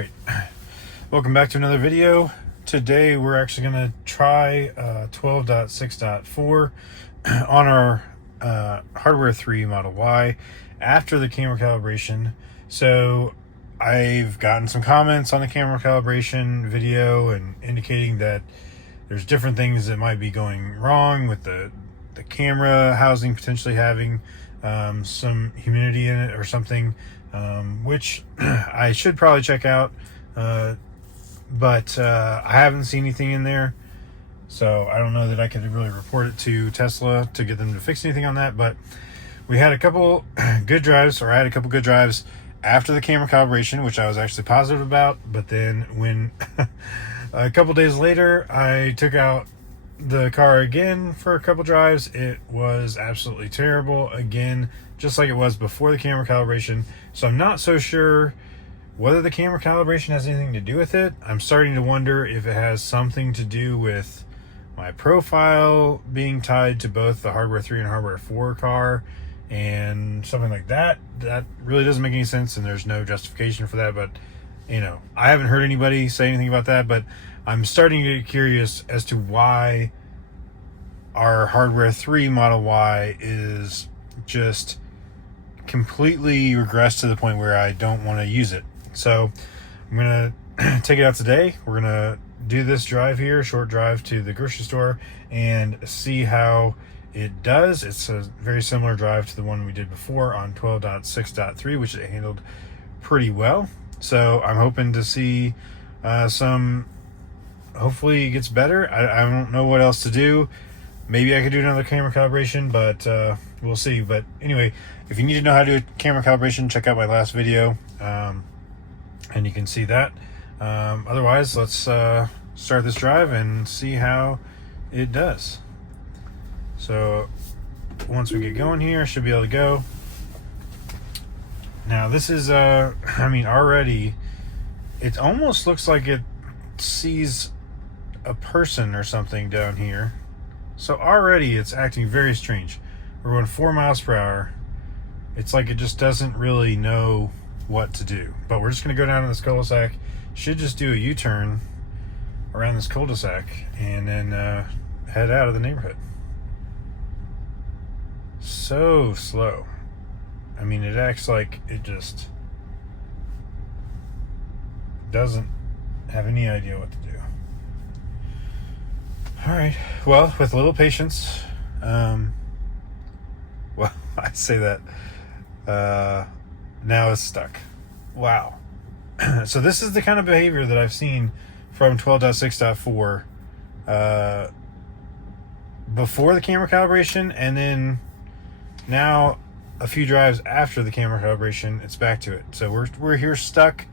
Alright, welcome back to another video. Today we're actually going to try 12.6.4 on our Hardware 3 Model Y after the camera calibration. So I've gotten some comments on the camera calibration video and indicating that there's different things that might be going wrong with the camera housing potentially having some humidity in it or something, which I should probably check out, but I haven't seen anything in there, so I don't know that I could really report it to Tesla to get them to fix anything on that. But we had a couple good drives, or I had a couple good drives after the camera calibration, which I was actually positive about. But then when a couple days later I took out the car again for a couple drives, it was absolutely terrible again, just like it was before the camera calibration. So I'm not so sure whether the camera calibration has anything to do with it. I'm starting to wonder if it has something to do with my profile being tied to both the Hardware 3 and Hardware 4 car and something like that. That really doesn't make any sense, and there's no justification for that. But you know, I haven't heard anybody say anything about that, but I'm starting to get curious as to why our Hardware 3 Model Y is just completely regressed to the point where I don't want to use it. So I'm going to take it out today. We're going to do this drive here, short drive to the grocery store, and see how it does. It's a very similar drive to the one we did before on 12.6.3, which it handled pretty well. So I'm hoping to see hopefully it gets better. I don't know what else to do. Maybe I could do another camera calibration, but we'll see. But anyway, if you need to know how to do a camera calibration, check out my last video, and you can see that. Otherwise, let's start this drive and see how it does. So once we get going here, I should be able to go. Now this is, I mean, already it almost looks like it sees a person or something down here. So already it's acting very strange. We're going 4 miles per hour. It's like it just doesn't really know what to do. But we're just going to go down to this cul-de-sac. Should just do a U-turn around this cul-de-sac and then head out of the neighborhood. So slow. I mean, it acts like it just doesn't have any idea what to do. Alright, well, with a little patience, well, I say that, now it's stuck. Wow. So this is the kind of behavior that I've seen from 12.6.4, before the camera calibration, and then now a few drives after the camera calibration, it's back to it. So we're here stuck.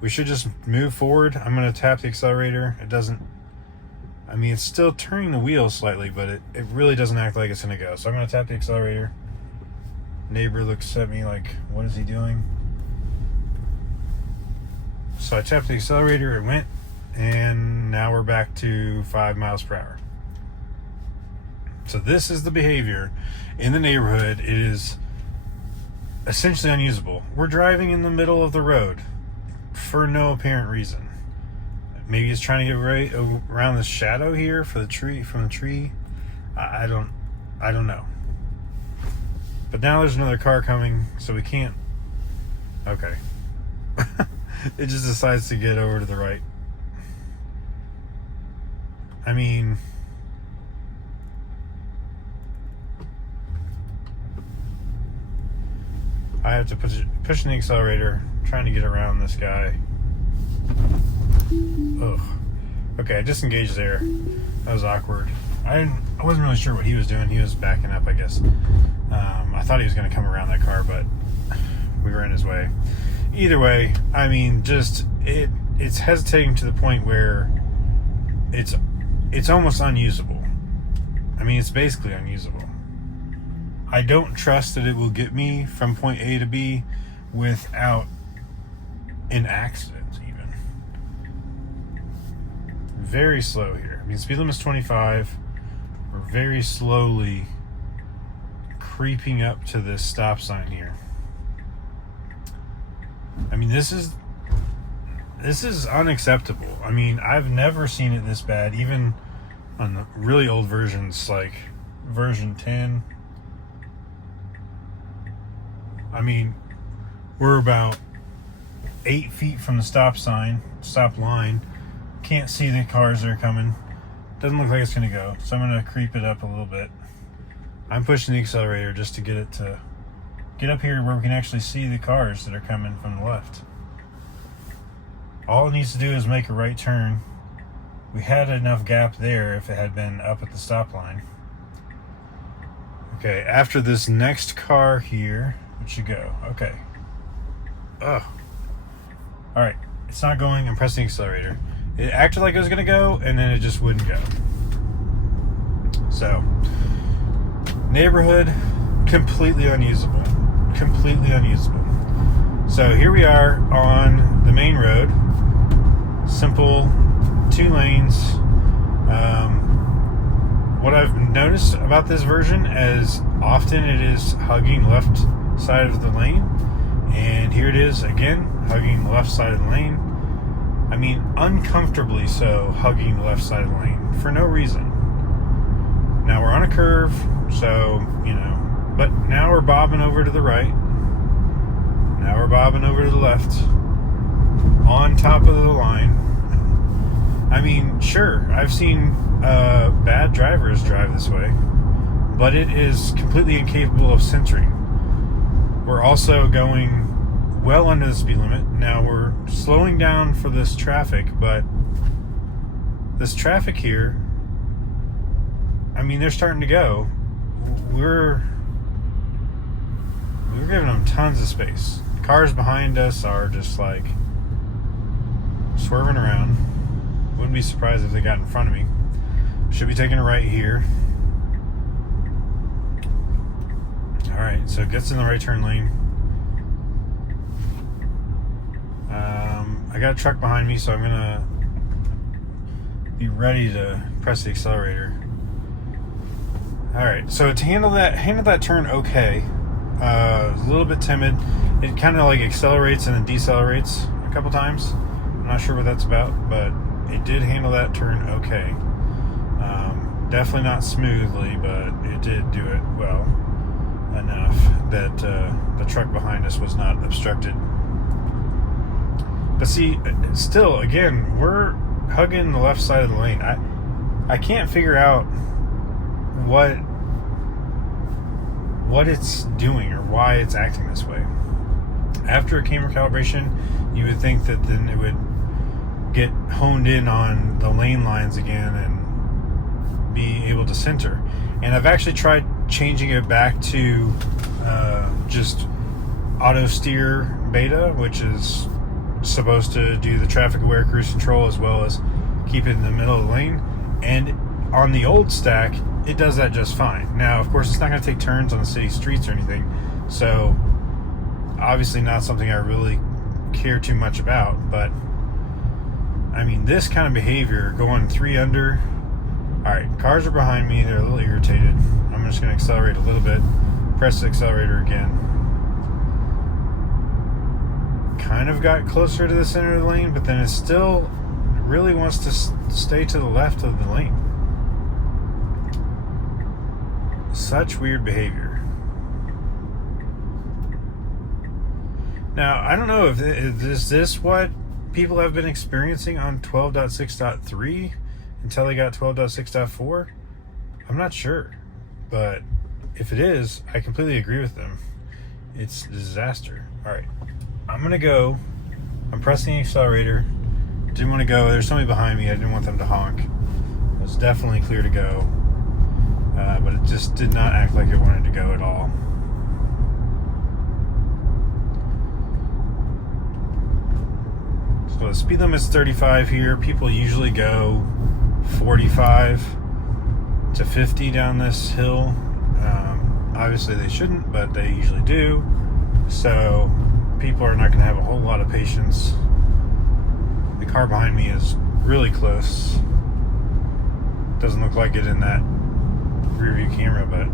We should just move forward. I'm going to tap the accelerator. It doesn't, I mean, it's still turning the wheel slightly, but it really doesn't act like it's going to go. So I'm going to tap the accelerator. Neighbor looks at me like, what is he doing? So I tapped the accelerator, it went, and now we're back to 5 miles per hour. So this is the behavior in the neighborhood. It is essentially unusable. We're driving in the middle of the road for no apparent reason. Maybe it's trying to get right around the shadow here for the tree, from the tree. I don't know. But now there's another car coming, so we can't. Okay. It just decides to get over to the right. I mean, I have to push the accelerator, trying to get around this guy. Ugh. Okay, I disengaged there. That was awkward. I wasn't really sure what he was doing. He was backing up, I guess. I thought he was going to come around that car, but we were in his way. Either way, I mean, just it's hesitating to the point where it's almost unusable. I mean, it's basically unusable. I don't trust that it will get me from point A to B without an accident even. Very slow here. I mean, speed limit is 25. We're very slowly creeping up to this stop sign here. I mean, this is This is unacceptable. I mean, I've never seen it this bad, even on the really old versions, like version 10. I mean, we're about 8 feet from the stop line. Can't see the cars that are coming. Doesn't look like it's going to go. So I'm going to creep it up a little bit. I'm pushing the accelerator just to get it to get up here where we can actually see the cars that are coming from the left. All it needs to do is make a right turn. We had enough gap there if it had been up at the stop line. Okay, after this next car here, it should go. Okay. Ugh. Alright, it's not going. I'm pressing the accelerator. It acted like it was going to go, and then it just wouldn't go. So, neighborhood, completely unusable. Completely unusable. So here we are on the main road. Simple 2 lanes. What I've noticed about this version is often it is hugging left side of the lane, and here it is again hugging the left side of the lane. I mean, uncomfortably so, hugging the left side of the lane for no reason. Now we're on a curve, so but now we're bobbing over to the right. Now we're bobbing over to the left, on top of the line. I mean, sure, I've seen bad drivers drive this way, but it is completely incapable of centering. We're also going well under the speed limit. Now we're slowing down for this traffic, but this traffic here, I mean, they're starting to go. We're giving them tons of space. Cars behind us are just like swerving around. Wouldn't be surprised if they got in front of me. Should be taking a right here. Alright, so it gets in the right turn lane. I got a truck behind me, so I'm gonna be ready to press the accelerator. Alright, so to handle that turn okay. A little bit timid. It kind of like accelerates and then decelerates a couple times. I'm not sure what that's about, but it did handle that turn okay. Definitely not smoothly, but it did do it well enough that the truck behind us was not obstructed. But see, still, again, we're hugging the left side of the lane. I can't figure out what it's doing or why it's acting this way. After a camera calibration, you would think that then it would get honed in on the lane lines again and be able to center. And I've actually tried changing it back to just auto steer beta, which is supposed to do the traffic aware cruise control as well as keep it in the middle of the lane. And on the old stack, it does that just fine. Now, of course, it's not going to take turns on the city streets or anything, so obviously not something I really care too much about. But I mean, this kind of behavior, going 3 under. Alright, cars are behind me, they're a little irritated. I'm just going to accelerate a little bit, press the accelerator again. Kind of got closer to the center of the lane, but then it still really wants to stay to the left of the lane. Such weird behavior. Now, I don't know if is this what people have been experiencing on 12.6.3 until they got 12.6.4? I'm not sure, but if it is, I completely agree with them. It's a disaster. Alright, I'm gonna go. I'm pressing the accelerator. Didn't want to go. There's somebody behind me. I didn't want them to honk. It was definitely clear to go, but it just did not act like it wanted to go at all. So the speed limit's 35 here. People usually go 45 to 50 down this hill. Obviously they shouldn't, but they usually do. So people are not going to have a whole lot of patience. The car behind me is really close. Doesn't look like it in that rear view camera, but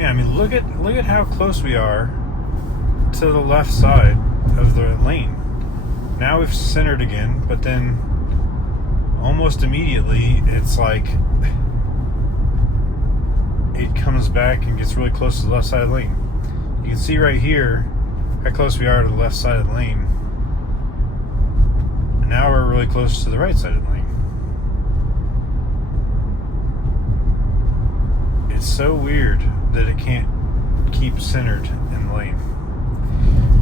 yeah, I mean, look at how close we are to the left side of the lane. Now we've centered again, but then almost immediately it's like it comes back and gets really close to the left side of the lane. You can see right here how close we are to the left side of the lane. And now we're really close to the right side of the lane. It's so weird that it can't keep centered in the lane.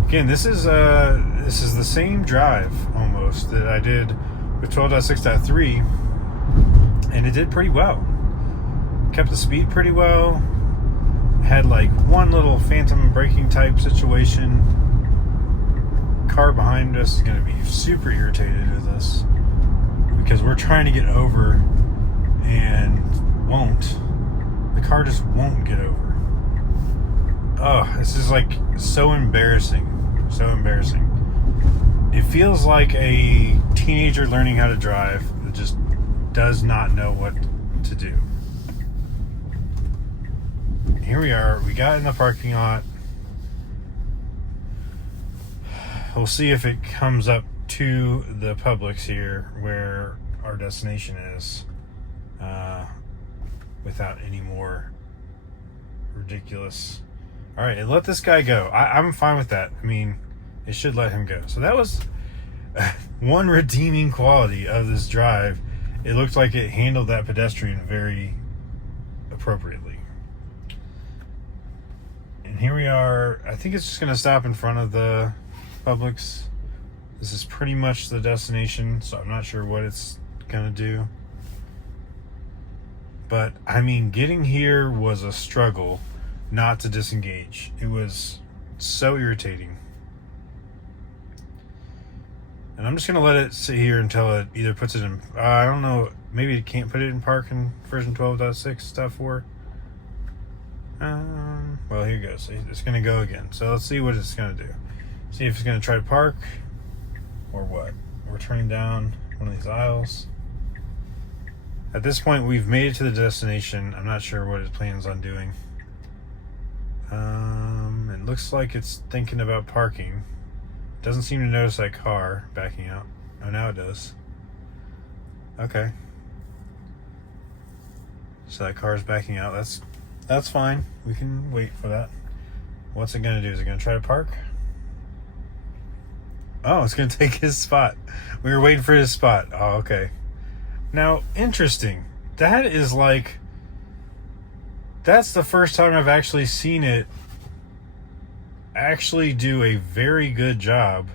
Again, this is the same drive almost that I did with 12.6.3, and it did pretty well. Kept the speed pretty well. Had like one little phantom braking type situation. Car behind us is going to be super irritated with us because we're trying to get over and won't. The car just won't get over. Oh, this is like so embarrassing. So embarrassing. It feels like a teenager learning how to drive that just does not know what to do. Here we are. We got in the parking lot. We'll see if it comes up to the Publix here where our destination is without any more ridiculous. All right, let this guy go. I'm fine with that. I mean, it should let him go. So that was one redeeming quality of this drive. It looked like it handled that pedestrian very appropriately. And here we are. I think it's just going to stop in front of the Publix. This is pretty much the destination, so I'm not sure what it's going to do. But, I mean, getting here was a struggle not to disengage. It was so irritating. And I'm just going to let it sit here until it either puts it in... I don't know. Maybe it can't put it in park in version 12.6.4. Well, here it goes. It's going to go again. So let's see what it's going to do. See if it's going to try to park or what. We're turning down one of these aisles. At this point, we've made it to the destination. I'm not sure what it plans on doing. It looks like it's thinking about parking. Doesn't seem to notice that car backing out. Oh, now it does. Okay. So that car is backing out. That's fine. We can wait for that. What's it going to do? Is it going to try to park? Oh, it's going to take his spot. We were waiting for his spot. Oh, okay. Now, interesting. That is like... That's the first time I've actually seen it actually do a very good job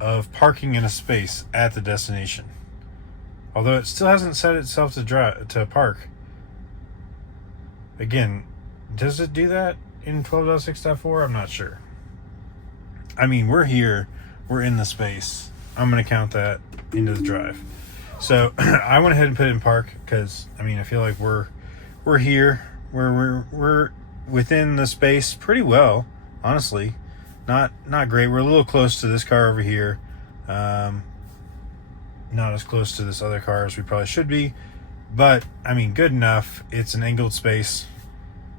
of parking in a space at the destination. Although it still hasn't set itself to park. Again, does it do that in 12.6.4? I'm not sure. I mean, we're here. We're in the space. I'm going to count that into the drive. So I went ahead and put it in park because, I mean, I feel like we're here. We're within the space pretty well, honestly. Not great. We're a little close to this car over here. Not as close to this other car as we probably should be. But, I mean, good enough. It's an angled space.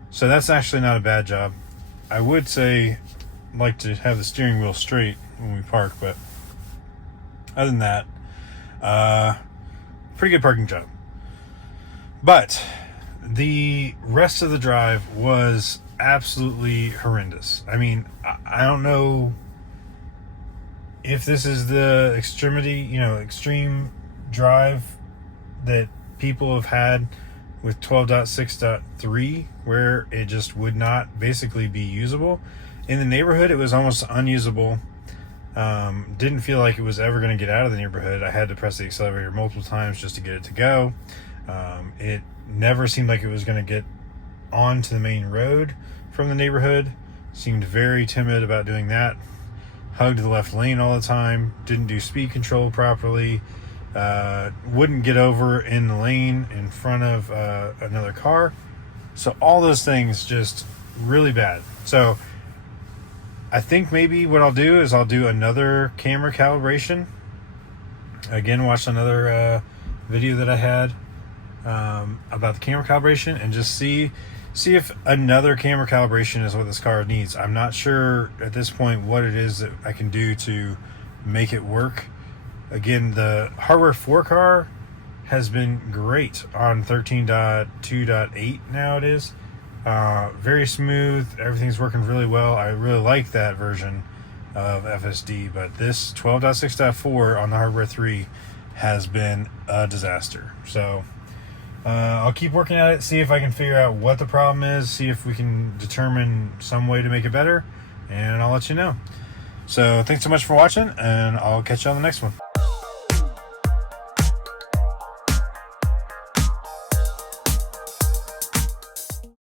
So that's actually not a bad job. I would say I'd like to have the steering wheel straight when we park, but other than that, pretty good parking job. But the rest of the drive was absolutely horrendous. I mean, I don't know if this is the extreme drive that people have had with 12.6.3, where it just would not basically be usable. In the neighborhood, it was almost unusable. Didn't feel like it was ever going to get out of the neighborhood. I had to press the accelerator multiple times just to get it to go. It never seemed like it was going to get onto the main road from the neighborhood. Seemed very timid about doing that. Hugged the left lane all the time. Didn't do speed control properly. Wouldn't get over in the lane in front of another car. So all those things just really bad. So I think maybe what I'll do is I'll do another camera calibration. Again, watch another video that I had about the camera calibration and just see if another camera calibration is what this car needs. I'm not sure at this point what it is that I can do to make it work. Again, the hardware 4 car has been great on 13.2.8 now it is. Very smooth, everything's working really well. I really like that version of FSD, but this 12.6.4 on the hardware 3 has been a disaster. So I'll keep working at it, see if I can figure out what the problem is, see if we can determine some way to make it better, and I'll let you know. So thanks so much for watching, and I'll catch you on the next one.